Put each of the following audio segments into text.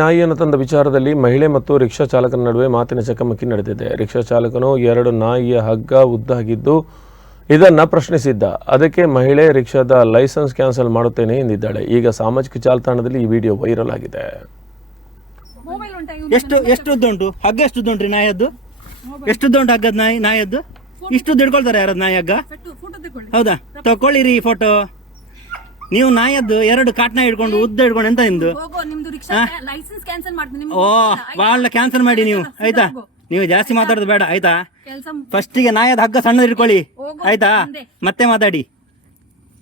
ನಾಯಿಯನ್ನು ತಂದ ವಿಚಾರದಲ್ಲಿ ಮಹಿಳೆ ಮತ್ತು ರಿಕ್ಷಾ ಚಾಲಕನ ನಡುವೆ ಮಾತಿನ ಚಕಮಕಿ ನಡೆದಿದೆ. ರಿಕ್ಷಾ ಚಾಲಕನು ಎರಡು ನಾಯಿಯ ಹಗ್ಗ ಉದ್ದಾಗಿದ್ದು ಇದನ್ನು ಪ್ರಶ್ನಿಸಿದ್ದ. ಅದಕ್ಕೆ ಮಹಿಳೆ ರಿಕ್ಷಾದ ಲೈಸೆನ್ಸ್ ಕ್ಯಾನ್ಸಲ್ ಮಾಡುತ್ತೇನೆ ಎಂದಿದ್ದಾಳೆ. ಈಗ ಸಾಮಾಜಿಕ ಜಾಲತಾಣದಲ್ಲಿ ಈ ವಿಡಿಯೋ ವೈರಲ್ ಆಗಿದೆ. ಎಷ್ಟು ಎಷ್ಟು ಉದ್ದುಂಟು ಹಗ್ಗ ಎಷ್ಟು ಉದ್ದುಂಟ್ರಿ ನಾಯದ್ದು ಎಷ್ಟು ಉದ್ದುಂಟು ಹಗ್ಗದ ನಾಯಿ ನಾಯದ್ದು ಇಷ್ಟು ದಿಡ್ಕೊಳ್ತಾರೆ ಯಾರದ್ ನಾಯಿ ಹಗ್ಗ? ಹೌದಾ? ತಕೊಳ್ಳಿರಿ ಫೋಟೋ ನೀವು ನಾಯದ್ದು ಎರಡು ಕಾಟ್ನ ಹಿಡ್ಕೊಂಡು ಉದ್ದ ಹಿಡ್ಕೊಂಡು ಎಂತ ನಿಮ್ದು? ರಿಕ್ಷಾ ಲೈಸೆನ್ಸ್ ಕ್ಯಾನ್ಸಲ್ ಮಾಡ್ತೀನಿ. ಓ ಭಾಳ ಕ್ಯಾನ್ಸಲ್ ಮಾಡಿ ನೀವು? ಆಯ್ತಾ? ನೀವು ಜಾಸ್ತಿ ಮಾತಾಡೋದು ಬೇಡ ಆಯ್ತಾ? ಫಸ್ಟ್ ಫಸ್ಟಿಗೆ ನಾಯದ ಹಗ್ಗ ಸಣ್ಣದು ಇಟ್ಕೊಳ್ಳಿ. ಹೋಗು, ಆಯ್ತಾ? ಮುಂದೆ. ಮತ್ತೆ ಮಾತಾಡಿ.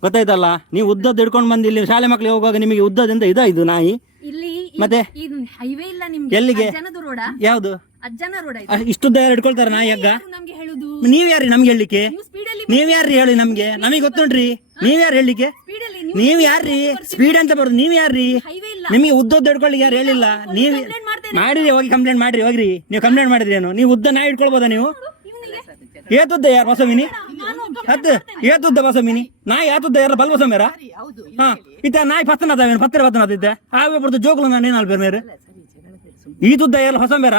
ಗೊತ್ತಾಯ್ತಲ್ಲ? ನೀವು ಉದ್ದದ್ದು ಹಿಡ್ಕೊಂಡು ಬಂದಿ ಇಲ್ಲಿ ಶಾಲೆ ಮಕ್ಳಿಗೆ ಹೋಗುವಾಗ ನಿಮಗೆ ಉದ್ದದಿಂದ ಇದಾ ಇದು ನಾಯಿ? ಇಲ್ಲಿ ಮತ್ತೆ? ಇದು ಹೈವೇ ಇಲ್ಲ ನಿಮ್ಗೆ? ಎಲ್ಲಿಗೆ? ಅಜ್ಜನದು ರೋಡ. ಯಾವುದು? ಅಜ್ಜನ ರೋಡ ಇದು. ಅಹ್, ಇಷ್ಟುದ್ದ ಯಾರು ಹಿಡ್ಕೊಳ್ತಾರೆ ನಾಯಿ ಹಗ್ಗ? ಯಾರು ನಮ್ಗೆ ಹೇಳುದು? ನೀವ್ ಯಾರಿ ನಮ್ಗೆ ಹೇಳಲಿಕ್ಕೆ? ನೀವು ಯಾರ್ರಿ ಹೇಳಿ ನಮ್ಗೆ? ನಮಗೆ ಗೊತ್ತುಂಟ್ರಿ? ನೀವ್ ಯಾರು ಹೇಳಲಿಕ್ಕೆ? ಸ್ಪೀಡ್ ಅಲ್ಲಿ ನೀವ್ ಯಾರ್ರಿ? ಸ್ಪೀಡ್ ಅಂತ ಬರೋದು. ನೀವ್ ಯಾರ್ರಿ? ಹೈವೇ ನಿಮಗೆ ಉದ್ದದ್ದು ಹಿಡ್ಕೊಳ್ಳಿ ಯಾರು ಹೇಳಿಲ್ಲ? ನೀವು ಮಾಡಿರಿ ಹೋಗಿ ಕಂಪ್ಲೇಂಟ್ ಮಾಡ್ರಿ ಹೋಗ್ರಿ. ನೀವು ಕಂಪ್ಲೇಂಟ್ ಮಾಡಿದ್ರಿ ಏನು? ನೀವು ಉದ್ದ ನಾಯಿ ಇಟ್ಕೊಳ್ಬೋದಾ ನೀವು? ಏತುದ್ದ ಯಾರು ಬಸವಿನಿ? ಹತ್ತು ಏತುದ್ದ ಬಸವಿನಿ? ನಾಯಿ ಆತುದ್ದ ಯಾರ? ಬಲ್ ಬಸಮೇರ ಹಾ ಇತ್ತ ನಾಯಿ ಪತ್ತನ ಅದಾವೇನು ಪತ್ತರ ಪತ್ತನ ಅದಿದ್ದೆ ಆವೇ ಬರ್ದು ಜೋಗ್ಲು ನಾನು ಏನಾಲ್ ಬೇರೆ ಮೇರೆ? ಈತುದ್ದ ತುದ್ದ ಎಲ್ಲ ಹೊಸ ಮೇರ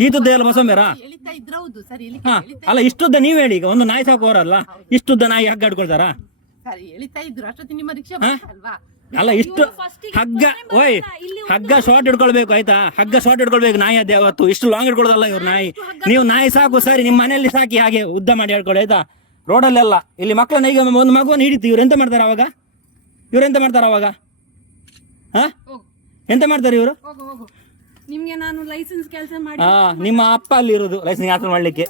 ಈತುದ್ದ ಎಲ್ಲ ಹೊಸ ಮೇರ ಹಾ ಅಲ್ಲ ಇಷ್ಟುದ್ದ ನೀವ್ ಹೇಳಿ ಈಗ ಒಂದು ನಾಯಿ ಸಾಕೋರಲ್ಲ ಇಷ್ಟುದ್ದ ನಾಯಿ ಹಗ್ಗ ಹಿಡ್ಕೊಳ್ತಾರ ಸರಿ ಎಳಿತಾ ಇದ್ರು ಅಷ್ಟೊತ್ತಿ ನಿಮ್ಮ ರಿಕ್ಷಾ ಹಾ? ಅಲ್ವಾ ಅಲ್ಲ ಇಷ್ಟು ಹಗ್ಗ ಓಯ್ ಹಗ್ಗ ಶಾರ್ಟ್ ಹಿಡ್ಕೊಳ್ಬೇಕು ಆಯ್ತಾ? ಹಗ್ಗ ಶಾರ್ಟ್ ಹಿಡ್ಕೊಳ್ಬೇಕು ನಾಯಿ ಅದೇ ಅವತ್ತು. ಇಷ್ಟು ಲಾಂಗ್ ಇಡ್ಕೊಳ್ಳೋದಲ್ಲ ಇವ್ರು ನಾಯಿ. ನೀವು ನಾಯಿ ಸಾಕು ಸರಿ ನಿಮ್ಮ ಮನೆಯಲ್ಲಿ ಸಾಕಿ ಹಾಗೆ ಉದ್ದ ಮಾಡಿ ಹೇಳ್ಕೊಳ್ಳಿ ಆಯ್ತಾ? ರೋಡಲ್ಲೆಲ್ಲ ಇಲ್ಲಿ ಮಕ್ಕಳನ್ನ ಈಗ ಒಂದು ಮಗುವನ್ನು ಹಿಡಿತು ಇವ್ರು ಎಂತ ಮಾಡ್ತಾರೆ ಅವಾಗ? ಇವ್ರು ಎಂತ ಮಾಡ್ತಾರೆ ಅವಾಗ? ಹಾ ಎಂತ ಮಾಡ್ತಾರೆ ಇವರು? ನಿಮ್ಗೆ ನಾನು ಲೈಸೆನ್ಸ್ ಕೆಲಸ ಮಾಡಿ ನಿಮ್ಮ ಅಪ್ಪ ಅಲ್ಲಿ ಇರೋದು ಲೈಸೆನ್ಸ್ ಯಾತ್ರೆ ಮಾಡ್ಲಿಕ್ಕೆ.